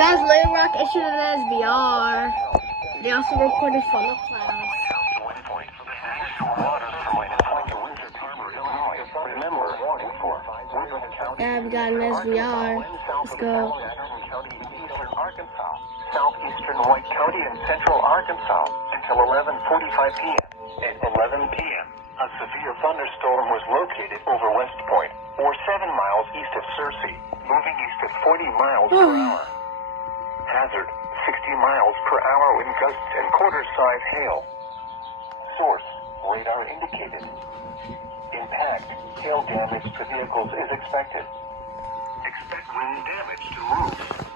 Guys, Little Rock issued an SBR. They also reported funnel clouds. Yeah, we got an SBR. Let's go. Southeastern White County and central Arkansas until 11:45 p.m. At 11 p.m., a severe thunderstorm was located over West Point, or 7 miles east of Searcy, moving east at 40 miles per hour. Hazard, 60 miles per hour wind gusts and quarter-size hail. Source, radar indicated. Impact, hail damage to vehicles is expected. Expect wind damage to roofs.